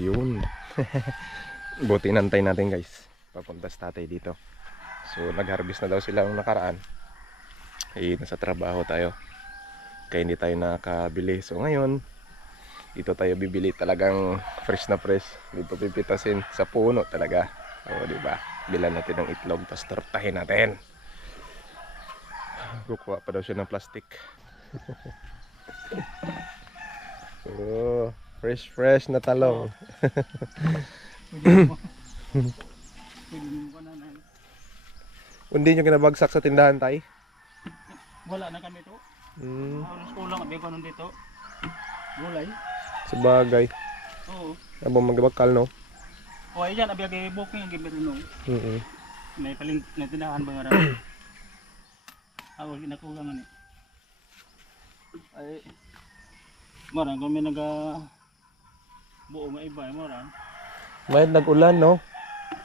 Yun. Buti nantay natin guys. Papunta sa tatay dito. So nag-harvest na daw sila nung nakaraan. Nasa trabaho tayo. Kaya hindi tayo nakabili. So ngayon, dito tayo bibili, talagang fresh na fresh. Dito pipitasin sa puno talaga. O diba? Bilan natin ng itlog, tapos tortahin natin. Kukuha pa daw siya ng plastic. Oh, fresh na talong. Hindi nyo kinabagsak sa tindahan, tay? Wala na kami to. Kulang abi ko nun dito. Gulay. Sabagay. Oo. Abang magbakal, no? O ayan, abi booking ang gibir no. May paling natinahan ba nga ra. Ako ginakulang ni. Ay. Marang kami naga buo nga iba, marang. May nag-ulan, no?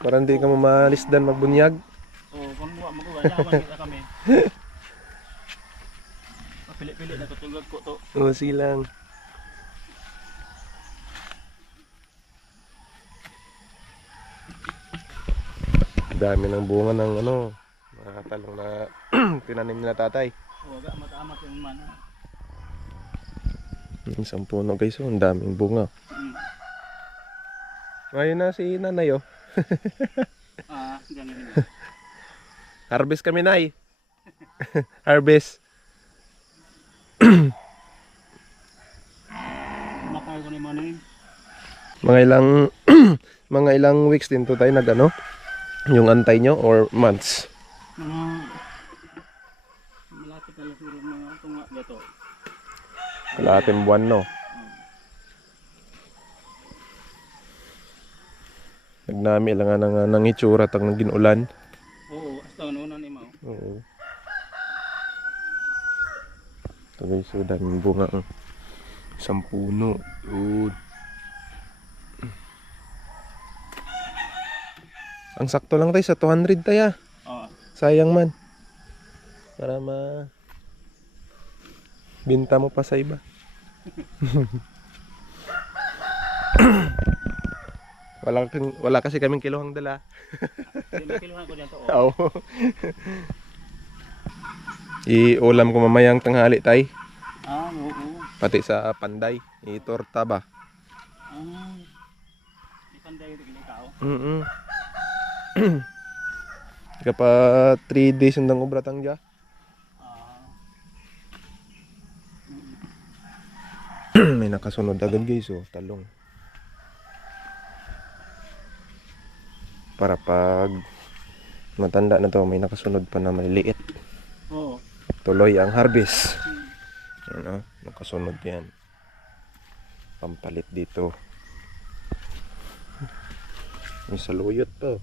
Para hindi ka mamalisdan magbunyag. Oo, kung mag-ulan, yaman kita kami. Pili-pili na tutulog ko to. Oo, silang. Dami ng bunga ng mga talong na tinanim nila tatay. Oo, matamat yung man. Isang puno guys, ang daming bunga. Ngayon na si nanay, oh. Ganun. Harvest kami, nay. Harvest. Makay ko ni Manay. Mga ilang weeks din to tayo yung antay nyo or months. Malapit na lang siguro mga tunga dito. Kalahating buwan, no? Nagnami lang nga ng itsura tang ginulan. Oo, hasta una ni Mao. Oo. Tagay so daming bunga. Isang puno. Yun. Ang sakto lang tayo sa 200 tayo. Oo. Sayang man. Para binta mo pa sa iba. Wala kasi kaming kilohang dala. Kiluhan ko dyan to. Oo. I-ulam ko mamayang tanghali tay. Oo. Pati sa panday. I-torta ba? Ipanday yung ikaw. Kapa 3 days undang ubratang dya. May nakasunod agad guys, oh, talong. Para pag matanda na to, may nakasunod pa na maliliit. Oo. Tuloy ang harvest. Yan, oh, nakasunod yan. Pampalit dito. May saluyot to.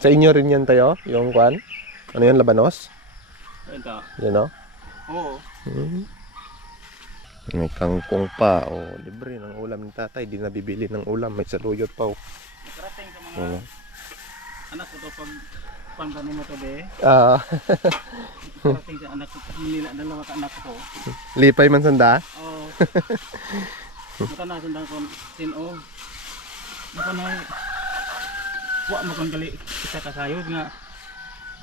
Sa inyo rin yan tayo, yung kwan? Ano yan, labanos? Ito. Yan, oh. Oo. May kangkong pa, oh, libre ng ulam ng tatay, di nabibili ng ulam, may saluyot pa, oh. Karating sa mga anak ko to pag pantanin mo to be. Karating sa anak ko, Manila, dalawa ka anak ko. Lipay man sanda? Oo. Matanasan lang ko, sino. Makanay, wa mo kang gali isa kasayod nga.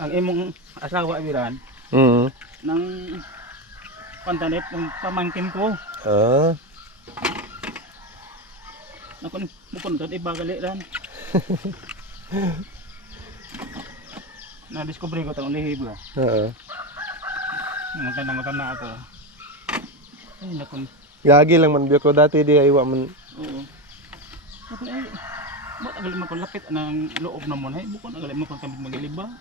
Ang imong asawa biran, nang pantanip ng pamangkin ko. Nakon mukuntot ibagali ran. Na-discover ko itong lihib ba? Matanda ako. Ay nakon. Gagi lang man biyo ko dati di aywa man. Oo. Nakon ay ba't agali mo ko lapit ng loob na mo na bukod agali mo kung kami magiliba.